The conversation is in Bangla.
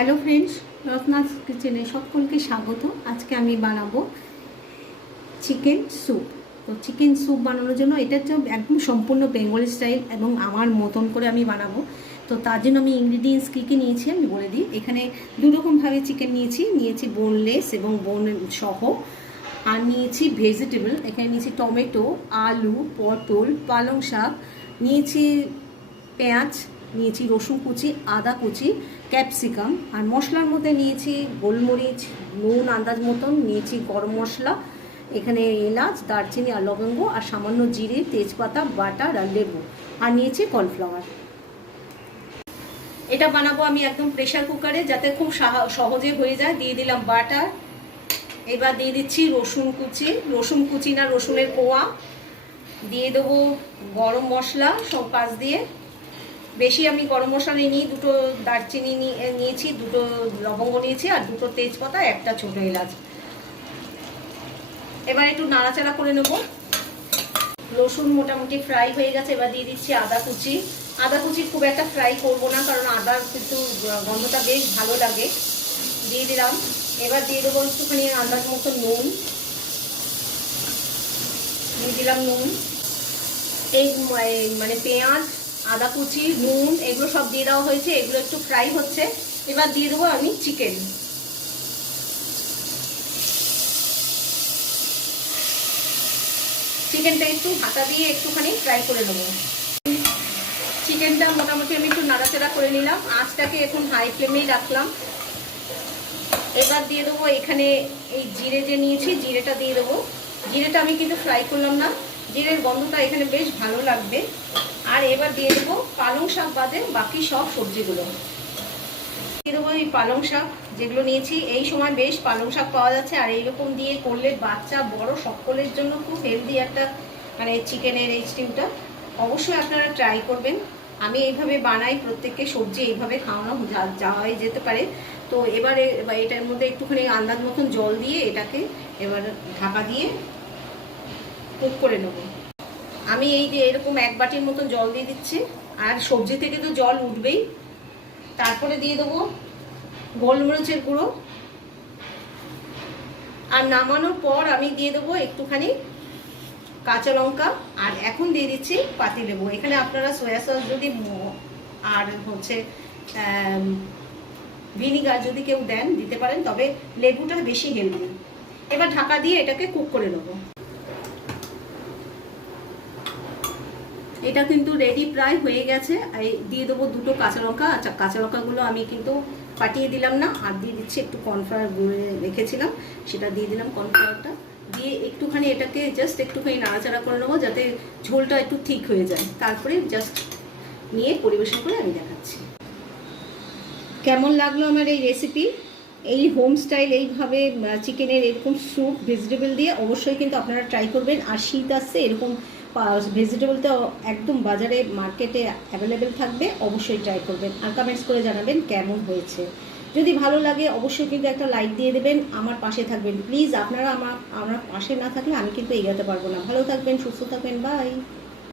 হ্যালো ফ্রেন্ডস, রত্নাস কিচেনে সকলকে স্বাগত। আজকে আমি বানাবো চিকেন স্যুপ। তো চিকেন স্যুপ বানানোর জন্য এটা হচ্ছে একদম সম্পূর্ণ বেঙ্গলি স্টাইল এবং আমার মতন করে আমি বানাবো। তো তার জন্য আমি ইনগ্রিডিয়েন্টস কী কী নিয়েছি আমি বলে দিই। এখানে দুরকমভাবে চিকেন নিয়েছি বোনলেস এবং বোন সহ। আর নিয়েছি ভেজিটেবল, এখানে নিয়েছি টমেটো, আলু, পটল, পালং শাক, নিয়েছি পেঁয়াজ, নিয়েছি রসুন কুচি, আদা কুচি, ক্যাপসিকাম। আর মশলার মধ্যে নিয়েছি গোলমরিচ, নুন আন্দাজ মতন, নিয়েছি গরম মশলা, এখানে এলাচ, দারচিনি আর লবঙ্গ, আর সামান্য জিরে, তেজপাতা, বাটার আর লেবু, আর নিয়েছি কর্নফ্লাওয়ার। এটা বানাবো আমি একদম প্রেশার কুকারে, যাতে খুব সহজে হয়ে যায়। দিয়ে দিলাম বাটার, এবার দিয়ে দিচ্ছি রসুন কুচি না রসুনের কোয়া, দিয়ে দেবো গরম মশলা সব পাশ দিয়ে। বেশি আমি গরম মশলা নিই, দুটো দারচিনি নিয়েছি, দুটো লবঙ্গ নিয়েছি, আর দুটো তেজপাতা, একটা ছোটো এলাচ। এবার একটু নাড়াচাড়া করে নেব। রসুন মোটামুটি ফ্রাই হয়ে গেছে, এবার দিয়ে দিচ্ছি আদা কুচি খুব একটা ফ্রাই করব না, কারণ আদার কিন্তু গন্ধটা বেশ ভালো লাগে। দিয়ে দিলাম। এবার দিয়ে দেবো একটুখানি আন্দাজ মতো নুন, দিয়ে দিলাম নুন। এই মানে পেঁয়াজ, আদা কুচি, নুন এগুলো সব দিয়ে দেওয়া হয়েছে, এগুলো একটু ফ্রাই হচ্ছে। এবার দিয়ে দেবো আমি চিকেনটা একটু ঢাকা দিয়ে একটুখানি ফ্রাই করে নেবো। চিকেনটা মোটামুটি আমি একটু নাড়াচাড়া করে নিলাম, আঁচটাকে এখন হাই ফ্লেমেই রাখলাম। এবার দিয়ে দেবো এখানে এই জিরে যে নিয়েছি, জিরেটা দিয়ে দেবো। জিরেটা আমি কিন্তু ফ্রাই করলাম না, জিরের গন্ধটা এখানে বেশ ভালো লাগবে। আর এবার দিয়ে দেবো পালং শাক বাদে বাকি সব সবজিগুলো দিয়ে দেবো। এই পালং শাক যেগুলো নিয়েছি, এই সময় বেশ পালং শাক পাওয়া যাচ্ছে, আর এইরকম দিয়ে করলে বাচ্চা বড় সকলের জন্য খুব হেলদি একটা মানে চিকেনের এই স্টিউটা। অবশ্যই আপনারা ট্রাই করবেন। আমি এইভাবে বানাই, প্রত্যেককে সবজি এইভাবে খাওয়ানো যাওয়াই যেতে পারে। তো এবারে এটার মধ্যে একটুখানি আন্দাজ মতন জল দিয়ে এটাকে এবার ঢাকা দিয়ে কুক করে নেব। আমি এই যে এরকম এক বাটির মতন জল দিয়ে দিচ্ছি, আর সবজি থেকে তো জল উঠবেই। তারপরে দিয়ে দেবো গোলমরিচের গুঁড়ো, আর নামানোর পর আমি দিয়ে দেবো একটুখানি কাঁচা লঙ্কা, আর এখন দিয়ে দিচ্ছি পাতিলেবু। এখানে আপনারা সয়া সস যদি আর হচ্ছে ভিনিগার যদি কেউ দেন দিতে পারেন, তবে লেবুটা বেশি হেলদি। এবার ঢাকা দিয়ে এটাকে কুক করে নেবো। এটা কিন্তু রেডি প্রায় হয়ে গেছে। দিয়ে দেবো দুটো কাঁচা লঙ্কা। আচ্ছা, কাঁচা লঙ্কাগুলো আমি কিন্তু ফাটিয়ে দিলাম না, আর দিয়ে দিচ্ছি একটু কর্নফ্লাওয়ার গুঁড়ে রেখেছিলাম, সেটা দিয়ে দিলাম। কর্নফ্লাওয়ারটা দিয়ে একটুখানি এটাকে জাস্ট একটুখানি নাড়াচাড়া করে নেবো, যাতে ঝোলটা একটু ঠিক হয়ে যায়। তারপরে জাস্ট নিয়ে পরিবেশন করে আমি দেখাচ্ছি। কেমন লাগলো আমার এই রেসিপি, এই হোম স্টাইল এইভাবে চিকেনের এরকম স্যুপ ভেজিটেবল দিয়ে? অবশ্যই কিন্তু আপনারা ট্রাই করবেন। আর শীত আসছে, এরকম ভেজিটেবলটা একদম বাজারে মার্কেটে অ্যাভেলেবেল থাকবে, অবশ্যই ট্রাই করবেন। আর কমেন্টস করে জানাবেন কেমন হয়েছে। যদি ভালো লাগে অবশ্যই কিন্তু একটা লাইক দিয়ে দেবেন, আমার পাশে থাকবেন প্লিজ। আপনারা আমার পাশে না থাকলে আমি কিন্তু এগোতে পারবো না। ভালো থাকবেন, সুস্থ থাকবেন, বাই।